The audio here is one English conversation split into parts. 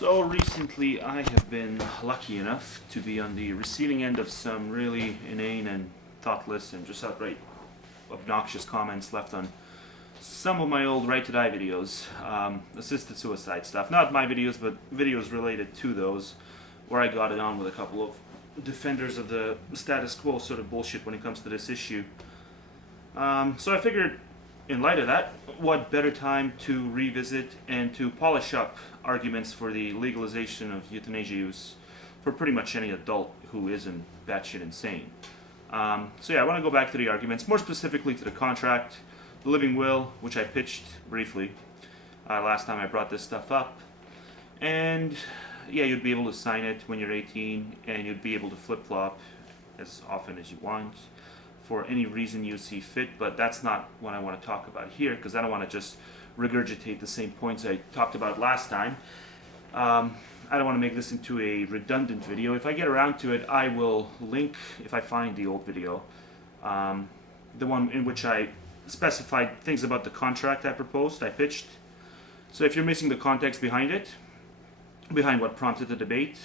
So recently I have been lucky enough to be on the receiving end of some really inane and thoughtless and just outright obnoxious comments left on some of my old Right to Die videos, assisted suicide stuff. Not my videos, but videos related to those, where I got it on with a couple of defenders of the status quo sort of bullshit when it comes to this issue. So I figured, in light of that, what better time to revisit and to polish up arguments for the legalization of euthanasia use for pretty much any adult who isn't batshit insane. So yeah, I want to go back to the arguments, more specifically to the contract, the living will, which I pitched briefly last time I brought this stuff up. And yeah, you'd be able to sign it when you're 18, and you'd be able to flip-flop as often as you want for any reason you see fit, but that's not what I want to talk about here, because I don't want to just regurgitate the same points I talked about last time. I don't want to make this into a redundant video. If I get around to it, I will link, if I find the old video, the one in which I specified things about the contract I proposed, I pitched. So if you're missing the context behind it, behind what prompted the debate,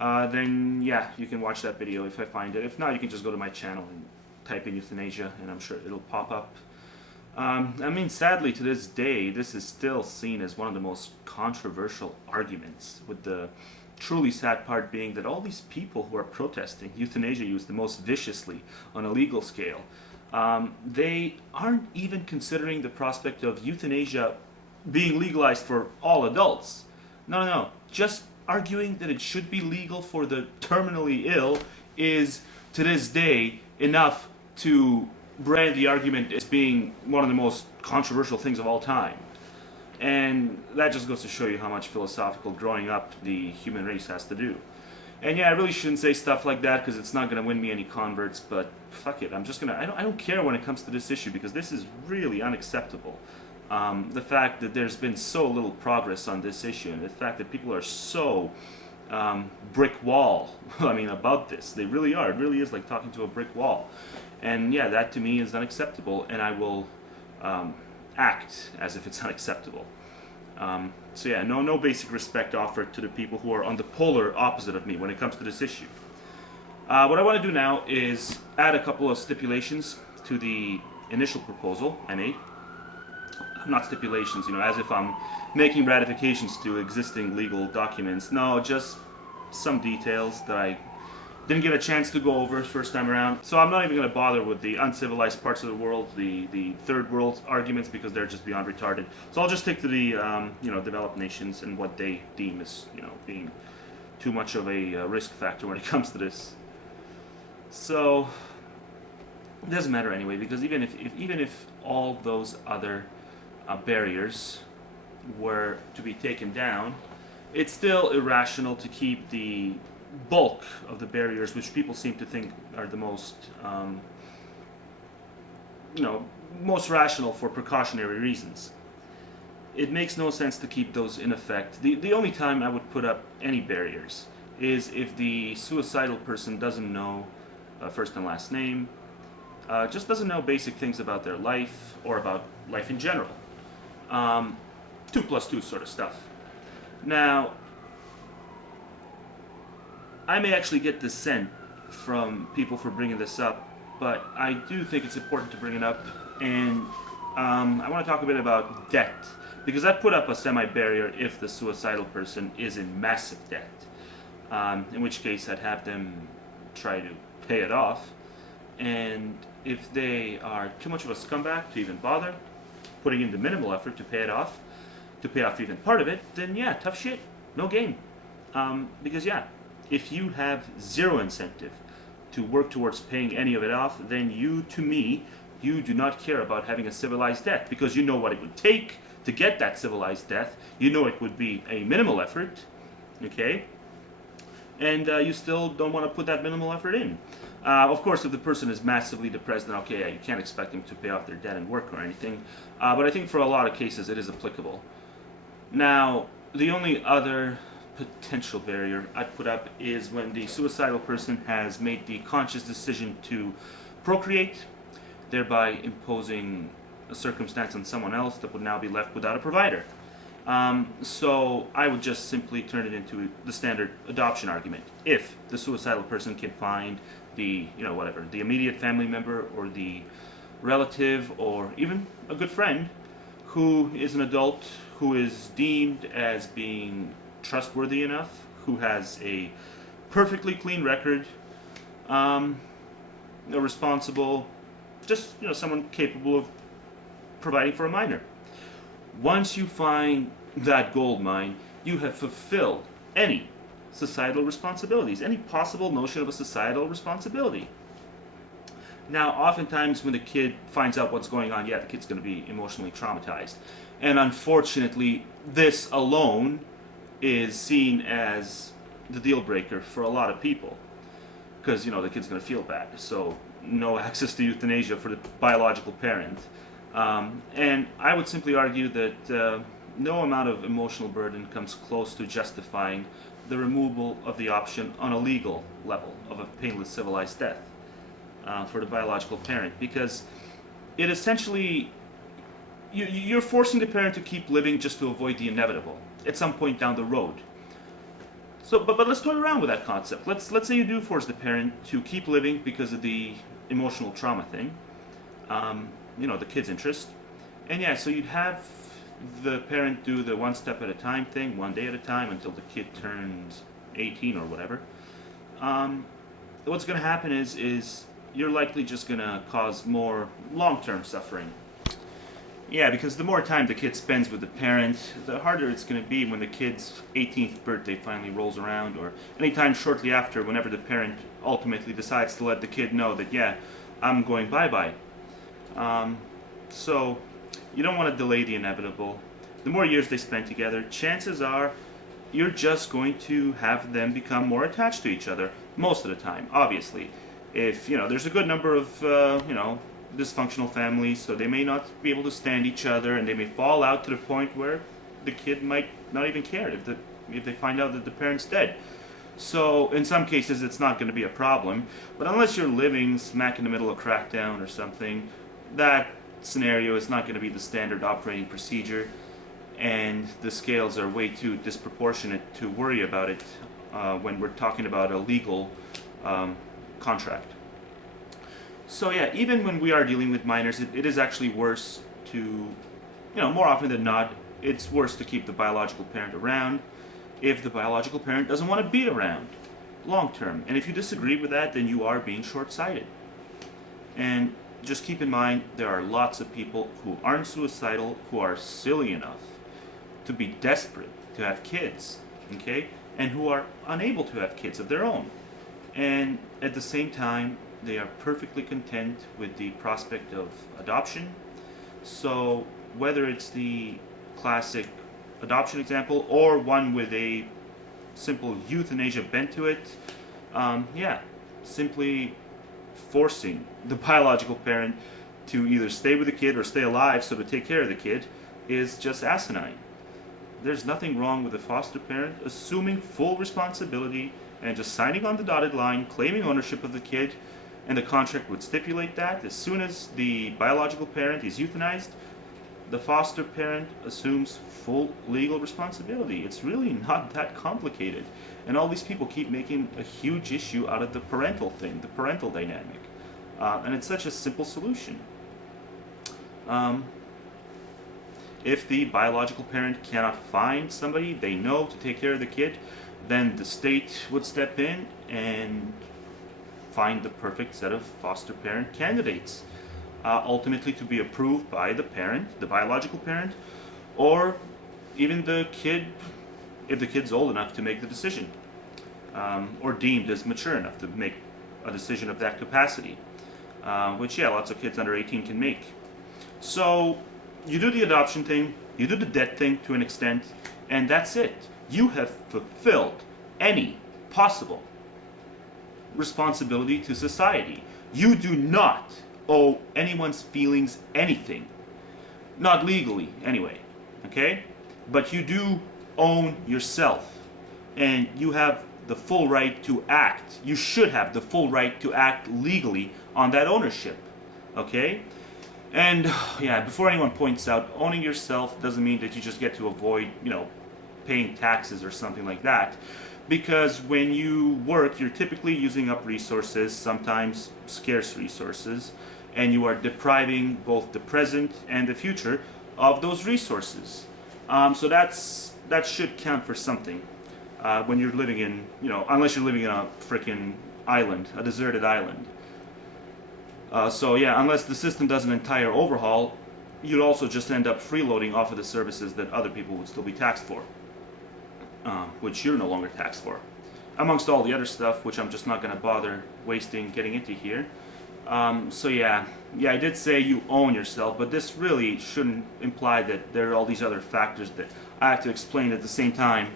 then yeah, you can watch that video if I find it. If not, you can just go to my channel and type in euthanasia, and I'm sure it'll pop up. I mean, sadly, to this day, this is still seen as one of the most controversial arguments, with the truly sad part being that all these people who are protesting euthanasia use the most viciously on a legal scale, they aren't even considering the prospect of euthanasia being legalized for all adults. No. Just arguing that it should be legal for the terminally ill is, to this day, enough to brand the argument as being one of the most controversial things of all time. And that just goes to show you how much philosophical growing up the human race has to do. And yeah, I really shouldn't say stuff like that because it's not going to win me any converts, but fuck it, I'm just going to... I don't care when it comes to this issue, because this is really unacceptable. The fact that there's been so little progress on this issue, and the fact that people are so brick wall, about this. They really are. It really is like talking to a brick wall. And yeah, that to me is unacceptable, and I will act as if it's unacceptable. So yeah, no basic respect offered to the people who are on the polar opposite of me when it comes to this issue. What I want to do now is add a couple of stipulations to the initial proposal I made. Not stipulations, as if I'm making ratifications to existing legal documents. No, just some details that I didn't get a chance to go over first time around. So I'm not even going to bother with the uncivilized parts of the world, the third world arguments, because they're just beyond retarded. So I'll just stick to the developed nations and what they deem as being too much of a risk factor when it comes to this. So it doesn't matter anyway, because even if all those other barriers were to be taken down, it's still irrational to keep the bulk of the barriers, which people seem to think are the most most rational for precautionary reasons. It makes no sense to keep those in effect. The only time I would put up any barriers is if the suicidal person doesn't know first and last name, just doesn't know basic things about their life or about life in general. 2+2 sort of stuff. Now, I may actually get dissent from people for bringing this up, but I do think it's important to bring it up, and I want to talk a bit about debt, because I put up a semi-barrier if the suicidal person is in massive debt, in which case I'd have them try to pay it off, and if they are too much of a scumbag to even bother putting in the minimal effort to pay off even part of it, then yeah, tough shit, no game. Because yeah, if you have zero incentive to work towards paying any of it off, then you do not care about having a civilized death, because you know what it would take to get that civilized death. You know it would be a minimal effort, okay? And you still don't want to put that minimal effort in. Of course, if the person is massively depressed, then okay, yeah, you can't expect them to pay off their debt and work or anything. But I think for a lot of cases it is applicable. Now, the only other potential barrier I'd put up is when the suicidal person has made the conscious decision to procreate, thereby imposing a circumstance on someone else that would now be left without a provider. So I would just simply turn it into the standard adoption argument. If the suicidal person can find the, whatever, the immediate family member or the relative or even a good friend who is an adult, who is deemed as being trustworthy enough, who has a perfectly clean record, responsible, just someone capable of providing for a minor. Once you find that gold mine, you have fulfilled any societal responsibilities, any possible notion of a societal responsibility. Now, oftentimes when the kid finds out what's going on, the kid's going to be emotionally traumatized. And unfortunately, this alone is seen as the deal breaker for a lot of people. Because, the kid's going to feel bad. So, no access to euthanasia for the biological parent. And I would simply argue that no amount of emotional burden comes close to justifying the removal of the option on a legal level of a painless civilized death for the biological parent, because it essentially, you're forcing the parent to keep living just to avoid the inevitable at some point down the road. So, but let's toy around with that concept. Let's say you do force the parent to keep living because of the emotional trauma thing, the kid's interest, and so you'd have the parent do the one step at a time thing, one day at a time, until the kid turns 18 or whatever. What's going to happen is you're likely just going to cause more long-term suffering. Yeah, because the more time the kid spends with the parent, the harder it's going to be when the kid's 18th birthday finally rolls around, or anytime shortly after, whenever the parent ultimately decides to let the kid know that, I'm going bye-bye. So, you don't want to delay the inevitable. The more years they spend together, chances are you're just going to have them become more attached to each other, most of the time, obviously. If, there's a good number of, dysfunctional families, so they may not be able to stand each other, and they may fall out to the point where the kid might not even care if they find out that the parent's dead. So in some cases it's not going to be a problem, but unless you're living smack in the middle of crackdown or something, that scenario is not going to be the standard operating procedure, and the scales are way too disproportionate to worry about it when we're talking about a legal contract. So even when we are dealing with minors, it is actually worse to, more often than not, it's worse to keep the biological parent around if the biological parent doesn't want to be around long term. And if you disagree with that, then you are being short-sighted. And just keep in mind, there are lots of people who aren't suicidal, who are silly enough to be desperate to have kids, okay? And who are unable to have kids of their own. And at the same time, they are perfectly content with the prospect of adoption. So whether it's the classic adoption example or one with a simple euthanasia bent to it, simply forcing the biological parent to either stay with the kid or stay alive so to take care of the kid is just asinine. There's nothing wrong with a foster parent assuming full responsibility and just signing on the dotted line, claiming ownership of the kid, and the contract would stipulate that as soon as the biological parent is euthanized, the foster parent assumes full legal responsibility. It's really not that complicated. And all these people keep making a huge issue out of the parental thing, the parental dynamic. And it's such a simple solution. If the biological parent cannot find somebody they know to take care of the kid, then the state would step in and find the perfect set of foster parent candidates, ultimately to be approved by the parent, the biological parent, or even the kid, if the kid's old enough to make the decision, or deemed as mature enough to make a decision of that capacity, which lots of kids under 18 can make. So you do the adoption thing, you do the debt thing to an extent, and that's it. You have fulfilled any possible responsibility to society. You do not owe anyone's feelings anything. Not legally, anyway. Okay? But you do own yourself. And you have the full right to act. You should have the full right to act legally on that ownership. Okay? And yeah, before anyone points out, owning yourself doesn't mean that you just get to avoid, paying taxes or something like that. Because when you work, you're typically using up resources, sometimes scarce resources, and you are depriving both the present and the future of those resources. So that should count for something when you're living in, unless you're living in a freaking island, a deserted island. So yeah, unless the system does an entire overhaul, you'd also just end up freeloading off of the services that other people would still be taxed for, which you're no longer taxed for, amongst all the other stuff, which I'm just not going to bother wasting getting into here. So yeah, I did say you own yourself, but this really shouldn't imply that there are all these other factors that I have to explain at the same time.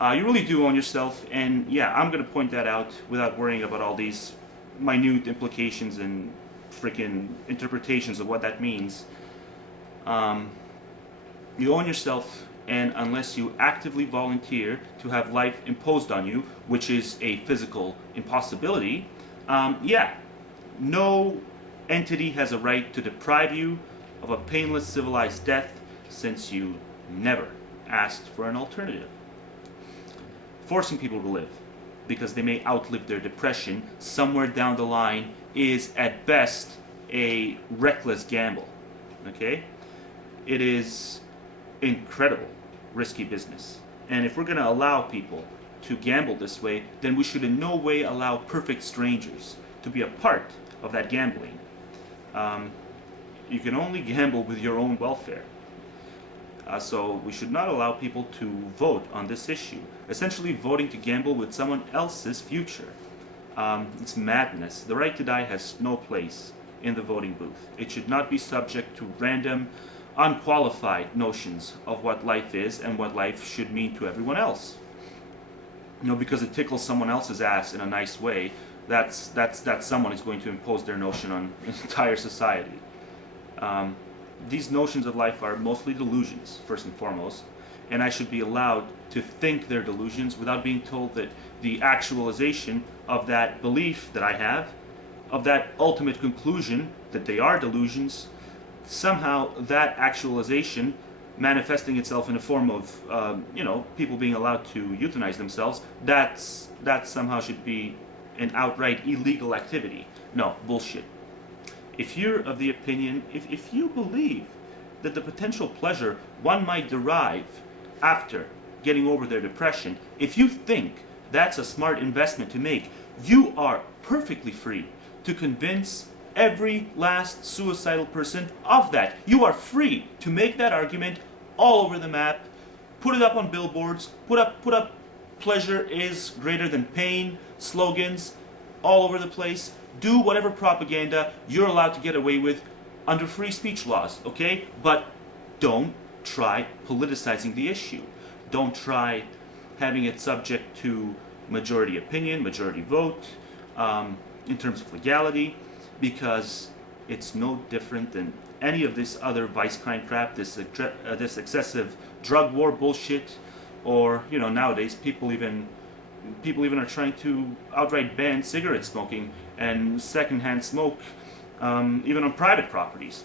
You really do own yourself, and yeah, I'm going to point that out without worrying about all these minute implications and freaking interpretations of what that means. You own yourself, and unless you actively volunteer to have life imposed on you, which is a physical impossibility, no entity has a right to deprive you of a painless civilized death, since you never asked for an alternative. Forcing people to live because they may outlive their depression somewhere down the line is at best a reckless gamble. Okay? It is incredible risky business. And if we're going to allow people to gamble this way, then we should in no way allow perfect strangers to be a part of that gambling. You can only gamble with your own welfare. So we should not allow people to vote on this issue, essentially voting to gamble with someone else's future. It's madness. The right to die has no place in the voting booth. It should not be subject to random, unqualified notions of what life is and what life should mean to everyone else. Because it tickles someone else's ass in a nice way, that someone is going to impose their notion on the entire society. These notions of life are mostly delusions, first and foremost, and I should be allowed to think they're delusions without being told that the actualization of that belief that I have, of that ultimate conclusion that they are delusions, somehow that actualization manifesting itself in the form of, people being allowed to euthanize themselves, that somehow should be an outright illegal activity. No, bullshit. If you're of the opinion, if you believe that the potential pleasure one might derive after getting over their depression, if you think that's a smart investment to make, you are perfectly free to convince every last suicidal person of that. You are free to make that argument all over the map, put it up on billboards, put up pleasure is greater than pain slogans all over the place. Do whatever propaganda you're allowed to get away with under free speech laws, okay? But don't try politicizing the issue. Don't try having it subject to majority opinion, majority vote, in terms of legality, because it's no different than any of this other vice crime crap, this excessive drug war bullshit, or nowadays people even are trying to outright ban cigarette smoking and secondhand smoke, even on private properties,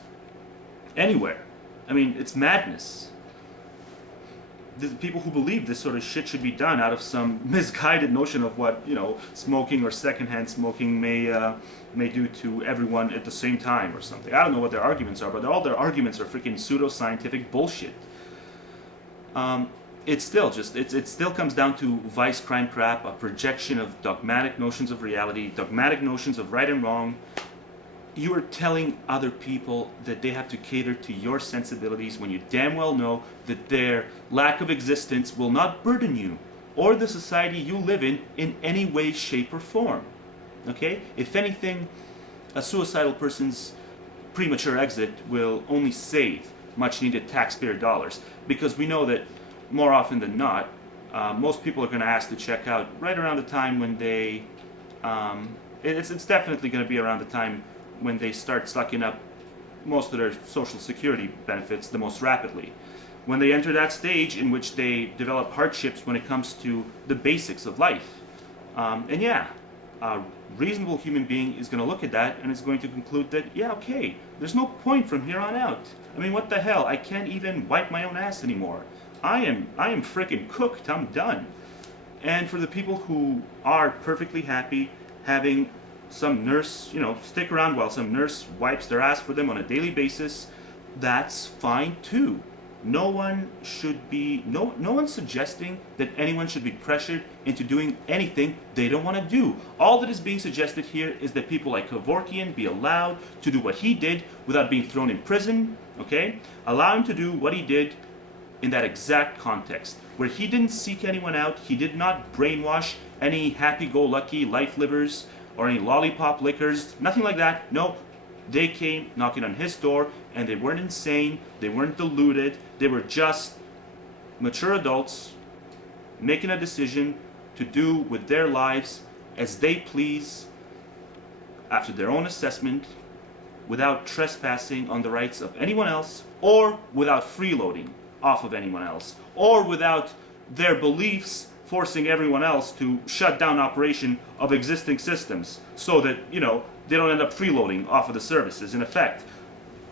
anywhere. I mean, it's madness. The people who believe this sort of shit should be done out of some misguided notion of what smoking or secondhand smoking may do to everyone at the same time or something. I don't know what their arguments are, but all their arguments are freaking pseudoscientific bullshit. It still comes down to vice crime crap, a projection of dogmatic notions of reality, dogmatic notions of right and wrong. You are telling other people that they have to cater to your sensibilities when you damn well know that their lack of existence will not burden you or the society you live in any way, shape, or form. Okay? If anything, a suicidal person's premature exit will only save much needed taxpayer dollars, because we know that more often than not, most people are going to ask to check out right around the time when they, it's definitely going to be around the time when they start sucking up most of their social security benefits the most rapidly. When they enter that stage in which they develop hardships when it comes to the basics of life. a reasonable human being is going to look at that and is going to conclude that, yeah, okay, there's no point from here on out. I mean, what the hell? I can't even wipe my own ass anymore. I am freaking cooked. I'm done. And for the people who are perfectly happy having some nurse, stick around while some nurse wipes their ass for them on a daily basis, that's fine too. No one's suggesting that anyone should be pressured into doing anything they don't want to do. All that is being suggested here is that people like Kevorkian be allowed to do what he did without being thrown in prison, okay? Allow him to do what he did in that exact context, where he didn't seek anyone out, he did not brainwash any happy-go-lucky life livers or any lollipop lickers, nothing like that. No, they came knocking on his door, and they weren't insane, they weren't deluded, they were just mature adults making a decision to do with their lives as they please after their own assessment, without trespassing on the rights of anyone else, or without freeloading off of anyone else, or without their beliefs forcing everyone else to shut down operation of existing systems so that, they don't end up freeloading off of the services in effect.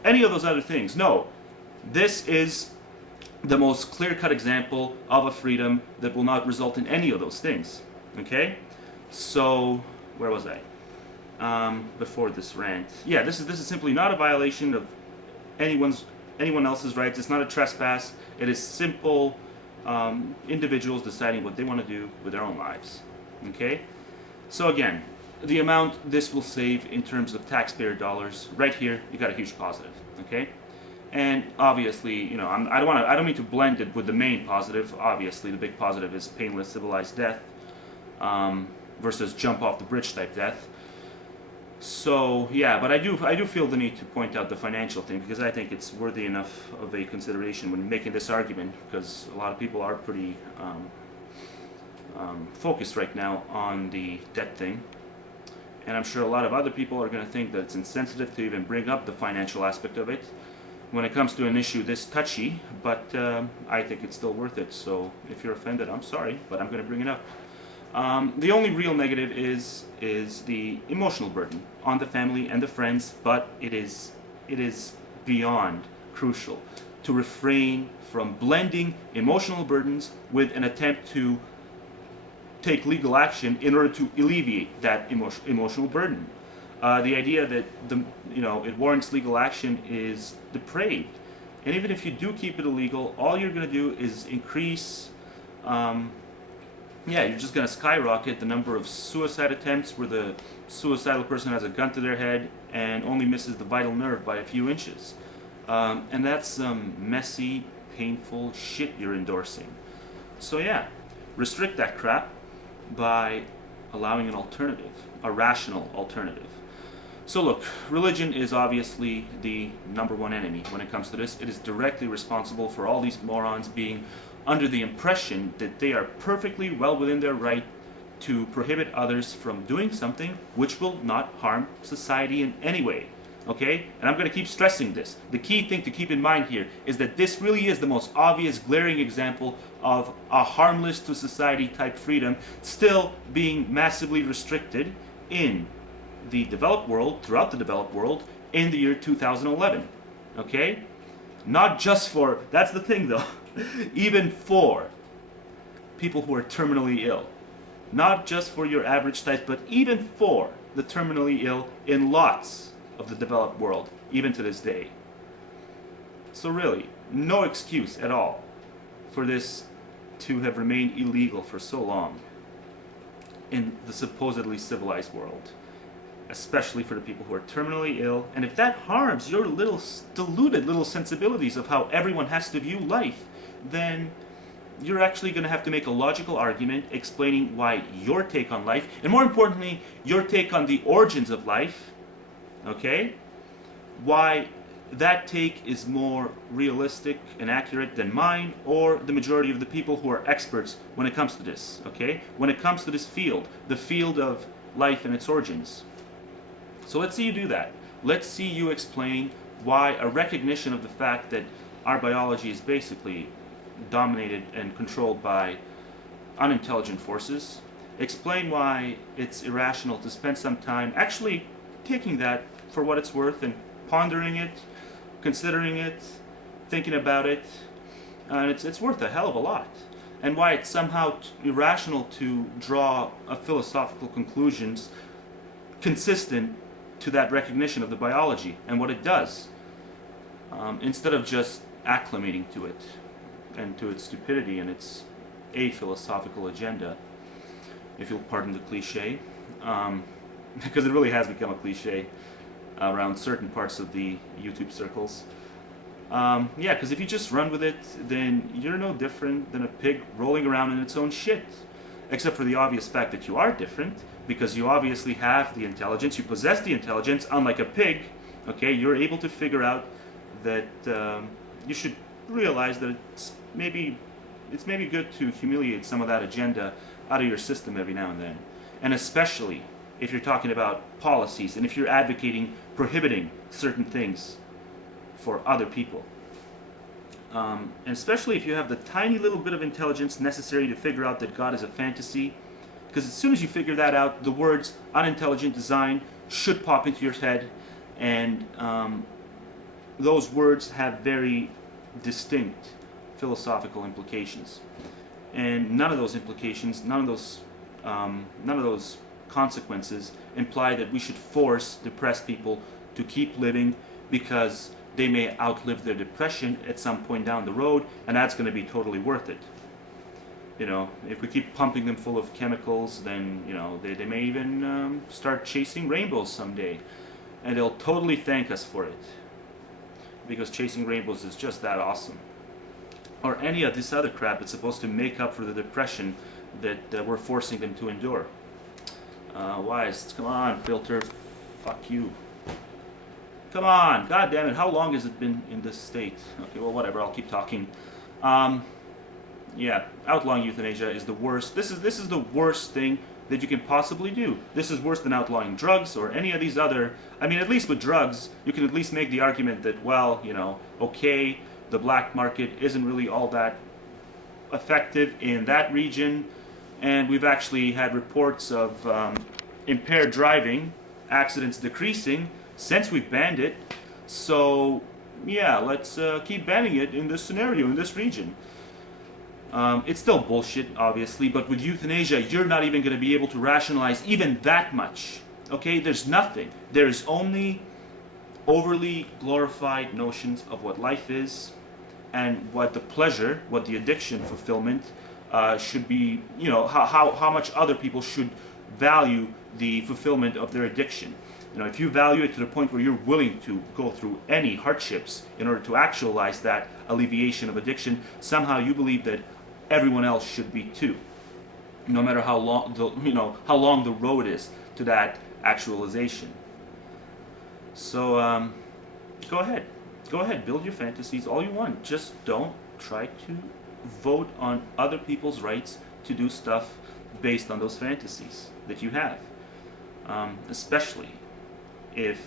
Any of those other things. No. This is the most clear-cut example of a freedom that will not result in any of those things. Okay? So, where was I? Before this rant. Yeah, this is simply not a violation of anyone else's rights. It's not a trespass. It is simple individuals deciding what they want to do with their own lives. Okay? So again, the amount this will save in terms of taxpayer dollars, right here, you got a huge positive. Okay? And obviously, I don't mean to blend it with the main positive. Obviously, the big positive is painless civilized death versus jump off the bridge type death. So yeah, but I do feel the need to point out the financial thing, because I think it's worthy enough of a consideration when making this argument, because a lot of people are pretty focused right now on the debt thing, and I'm sure a lot of other people are going to think that it's insensitive to even bring up the financial aspect of it when it comes to an issue this touchy, but I think it's still worth it. So if you're offended, I'm sorry, but I'm going to bring it up. The only real negative is the emotional burden on the family and the friends, but it is beyond crucial to refrain from blending emotional burdens with an attempt to take legal action in order to alleviate that emotional burden. The idea that it warrants legal action is depraved, and even if you do keep it illegal, all you're going to do is increase. You're just going to skyrocket the number of suicide attempts where the suicidal person has a gun to their head and only misses the vital nerve by a few inches. And that's some messy, painful shit you're endorsing. So yeah, restrict that crap by allowing an alternative, a rational alternative. So look, religion is obviously the number one enemy when it comes to this. It is directly responsible for all these morons being under the impression that they are perfectly well within their right to prohibit others from doing something which will not harm society in any way. Okay? And I'm going to keep stressing this. The key thing to keep in mind here is that this really is the most obvious, glaring example of a harmless to society type freedom still being massively restricted in the developed world, throughout the developed world, in the year 2011. Okay? Not just for, that's the thing though, even for people who are terminally ill. Not just for your average type, but even for the terminally ill in lots of the developed world, even to this day. So really, no excuse at all for this to have remained illegal for so long in the supposedly civilized world, especially for the people who are terminally ill. And if that harms your little deluded little sensibilities of how everyone has to view life, then you're actually going to have to make a logical argument explaining why your take on life, and more importantly, your take on the origins of life, okay, why that take is more realistic and accurate than mine or the majority of the people who are experts when it comes to this, okay, when it comes to this field, the field of life and its origins. So let's see you do that. Let's see you explain why a recognition of the fact that our biology is basically dominated and controlled by unintelligent forces, explain why it's irrational to spend some time actually taking that for what it's worth and pondering it, considering it, thinking about it, and it's worth a hell of a lot. And why it's somehow irrational to draw philosophical conclusions consistent to that recognition of the biology and what it does, instead of just acclimating to it and to its stupidity and its aphilosophical agenda, if you'll pardon the cliche, because it really has become a cliche around certain parts of the YouTube circles. Yeah, because if you just run with it, then you're no different than a pig rolling around in its own shit. Except for the obvious fact that you are different, because you obviously have the intelligence, you possess the intelligence, unlike a pig, okay? You're able to figure out that you should realize that it's maybe good to humiliate some of that agenda out of your system every now and then. And especially if you're talking about policies, and if you're advocating prohibiting certain things for other people. And especially if you have the tiny little bit of intelligence necessary to figure out that God is a fantasy, because as soon as you figure that out, the words unintelligent design should pop into your head, and those words have very distinct philosophical implications. And none of those implications, none of those consequences imply that we should force depressed people to keep living because they may outlive their depression at some point down the road, and that's going to be totally worth it. You know, if we keep pumping them full of chemicals, then, you know, they may even start chasing rainbows someday, and they'll totally thank us for it, because chasing rainbows is just that awesome. Or any of this other crap that's supposed to make up for the depression that we're forcing them to endure. Wise, come on, filter, fuck you. Come on, god damn it, how long has it been in this state? Okay, well, whatever, I'll keep talking. Yeah, outlawing euthanasia is the worst. This is the worst thing that you can possibly do. This is worse than outlawing drugs or any of these other... I mean, at least with drugs, you can at least make the argument that, well, you know, okay, the black market isn't really all that effective in that region, and we've actually had reports of impaired driving, accidents decreasing, since we've banned it. So yeah, let's keep banning it in this scenario, in this region. It's still bullshit, obviously, but with euthanasia, you're not even going to be able to rationalize even that much. Okay, there's nothing. There's only overly glorified notions of what life is and what the pleasure, what the addiction fulfillment should be, you know, how much other people should value the fulfillment of their addiction. You know, if you value it to the point where you're willing to go through any hardships in order to actualize that alleviation of addiction, somehow you believe that everyone else should be too, no matter how long the road is to that actualization. So go ahead, build your fantasies all you want. Just don't try to vote on other people's rights to do stuff based on those fantasies that you have, especially if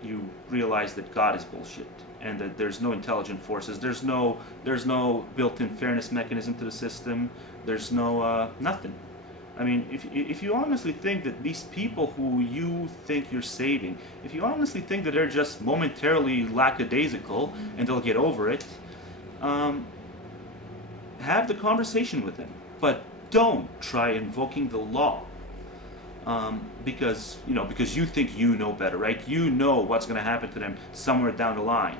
you realize that God is bullshit and that there's no intelligent forces, there's no built-in fairness mechanism to the system, there's no nothing. I mean, if you honestly think that these people who you think you're saving, if you honestly think that they're just momentarily lackadaisical and they'll get over it, have the conversation with them, but don't try invoking the law. Because you think you know better, right? You know what's going to happen to them somewhere down the line.